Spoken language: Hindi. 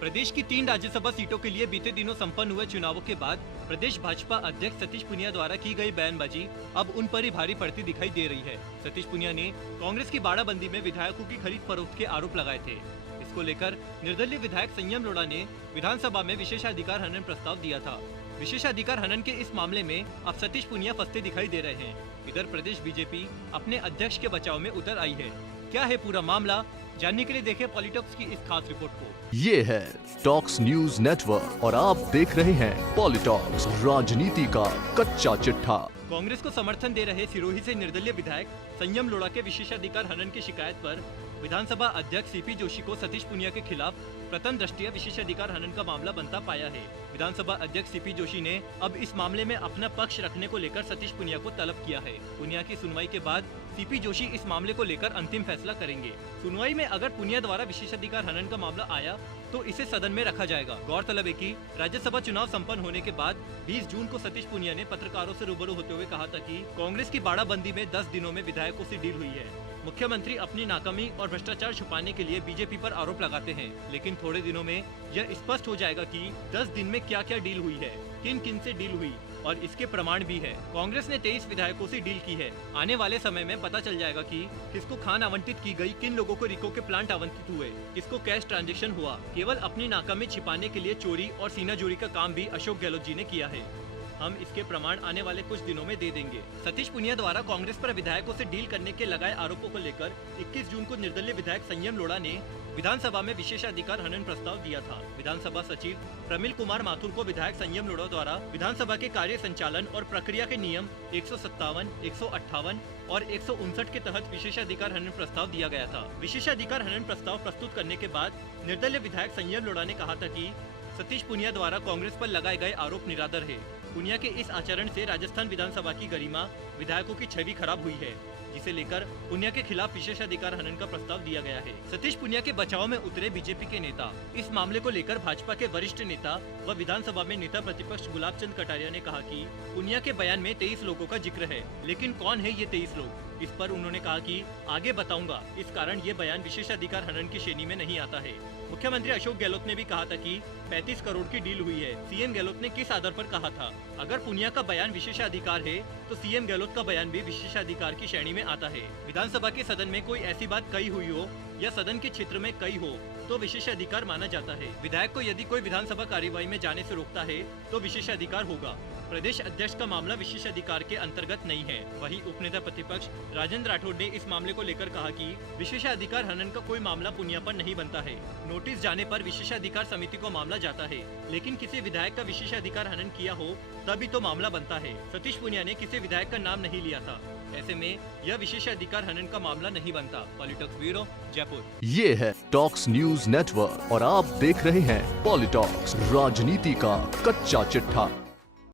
प्रदेश की 3 राज्यसभा सीटों के लिए बीते दिनों संपन्न हुए चुनावों के बाद प्रदेश भाजपा अध्यक्ष सतीश पूनिया द्वारा की गई बयानबाजी अब उन पर ही भारी पड़ती दिखाई दे रही है। सतीश पूनिया ने कांग्रेस की बाड़ाबंदी में विधायकों की खरीद फरोख्त के आरोप लगाए थे। इसको लेकर निर्दलीय विधायक संयम लोढ़ा ने विधानसभा में विशेषाधिकार हनन प्रस्ताव दिया था। विशेषाधिकार हनन के इस मामले में अब सतीश पूनिया फंसते दिखाई दे रहे हैं। इधर प्रदेश बीजेपी अपने अध्यक्ष के बचाव में उतर आई है। क्या है पूरा मामला, जानने के लिए देखें पॉलिटिक्स की इस खास रिपोर्ट को। ये है टॉक्स न्यूज नेटवर्क और आप देख रहे हैं पॉलिटॉक्स, राजनीति का कच्चा चिट्ठा। कांग्रेस को समर्थन दे रहे सिरोही से निर्दलीय विधायक संयम लोढ़ा के विशेषाधिकार हनन की शिकायत पर विधानसभा अध्यक्ष सीपी जोशी को सतीश पूनिया के खिलाफ प्रथम दृष्टया विशेषाधिकार हनन का मामला बनता पाया है। विधानसभा अध्यक्ष सीपी जोशी ने अब इस मामले में अपना पक्ष रखने को लेकर सतीश पूनिया को तलब किया है। पूनिया की सुनवाई के बाद सीपी जोशी इस मामले को लेकर अंतिम फैसला करेंगे। सुनवाई में अगर पूनिया द्वारा विशेषाधिकार हनन का मामला आया तो इसे सदन में रखा जाएगा। गौरतलब है कि राज्यसभा चुनाव संपन्न होने के बाद 20 जून को सतीश पूनिया ने पत्रकारों से रूबरू होते हुए कहा था कि कांग्रेस की बाड़ाबंदी में 10 दिनों में विधायकों से डील हुई है। मुख्यमंत्री अपनी नाकामी और भ्रष्टाचार छुपाने के लिए बीजेपी पर आरोप लगाते हैं, लेकिन थोड़े दिनों में यह स्पष्ट हो जाएगा कि 10 दिन में क्या क्या डील हुई है, किन किन से डील हुई और इसके प्रमाण भी है। कांग्रेस ने 23 विधायकों से डील की है। आने वाले समय में पता चल जाएगा कि किसको खान आवंटित की गई, किन लोगों को रिको के प्लांट आवंटित हुए, किसको कैश ट्रांजैक्शन हुआ। केवल अपनी नाकामी छिपाने के लिए चोरी और सीनाजोरी का काम भी अशोक गहलोत जी ने किया है। हम इसके प्रमाण आने वाले कुछ दिनों में दे देंगे। सतीश पूनिया द्वारा कांग्रेस पर विधायकों से डील करने के लगाए आरोपों को लेकर 21 जून को निर्दलीय विधायक संयम लोढ़ा ने विधानसभा में विशेषाधिकार हनन प्रस्ताव दिया था। विधानसभा सचिव प्रमिल कुमार माथुर को विधायक संयम लोढ़ा द्वारा विधानसभा के कार्य संचालन और प्रक्रिया के नियम 157, 158 और 159 के तहत विशेषाधिकार हनन प्रस्ताव दिया गया था। विशेषाधिकार हनन प्रस्ताव प्रस्तुत करने के बाद निर्दलीय विधायक संयम लोढ़ा ने कहा था कि सतीश पूनिया द्वारा कांग्रेस पर लगाए गए आरोप निराधार है। पूनिया के इस आचरण से राजस्थान विधानसभा की गरिमा, विधायकों की छवि खराब हुई है, जिसे लेकर पूनिया के खिलाफ विशेषाधिकार हनन का प्रस्ताव दिया गया है। सतीश पूनिया के बचाव में उतरे बीजेपी के नेता। इस मामले को लेकर भाजपा के वरिष्ठ नेता व विधानसभा में नेता प्रतिपक्ष गुलाब चंद कटारिया ने कहा कि पूनिया के बयान में 23 लोगों का जिक्र है, लेकिन कौन है ये 23 लोग। इस पर उन्होंने कहा कि आगे बताऊंगा, इस कारण ये बयान विशेषाधिकार हनन की श्रेणी में नहीं आता है। मुख्यमंत्री अशोक गहलोत ने भी कहा था कि 35 करोड़ की डील हुई है। सीएम गहलोत ने किस आधार पर कहा था? अगर पूनिया का बयान विशेषाधिकार है तो सीएम गहलोत का बयान भी विशेषाधिकार की श्रेणी में आता है। विधानसभा के सदन में कोई ऐसी बात कही हुई हो या सदन के क्षेत्र में कही हो तो विशेषाधिकार माना जाता है। विधायक को यदि कोई विधानसभा कार्यवाही में जाने से रोकता है तो विशेषाधिकार होगा। प्रदेश अध्यक्ष का मामला विशेषाधिकार के अंतर्गत नहीं है। वहीं उपनेता प्रतिपक्ष राजेंद्र राठौड़ ने इस मामले को लेकर कहा कि विशेषाधिकार हनन का कोई मामला पूनिया पर नहीं बनता है। नोटिस जाने पर विशेषाधिकार समिति को मामला जाता है, लेकिन किसी विधायक का विशेषाधिकार हनन किया हो तभी तो मामला बनता है। सतीश पूनिया ने किसी विधायक का नाम नहीं लिया था, ऐसे में यह विशेषाधिकार हनन का मामला नहीं बनता। Politics bureau, Jaipur. ये है टॉक्स न्यूज नेटवर्क और आप देख रहे हैं पॉलिटॉक्स, राजनीति का कच्चा चिट्ठा।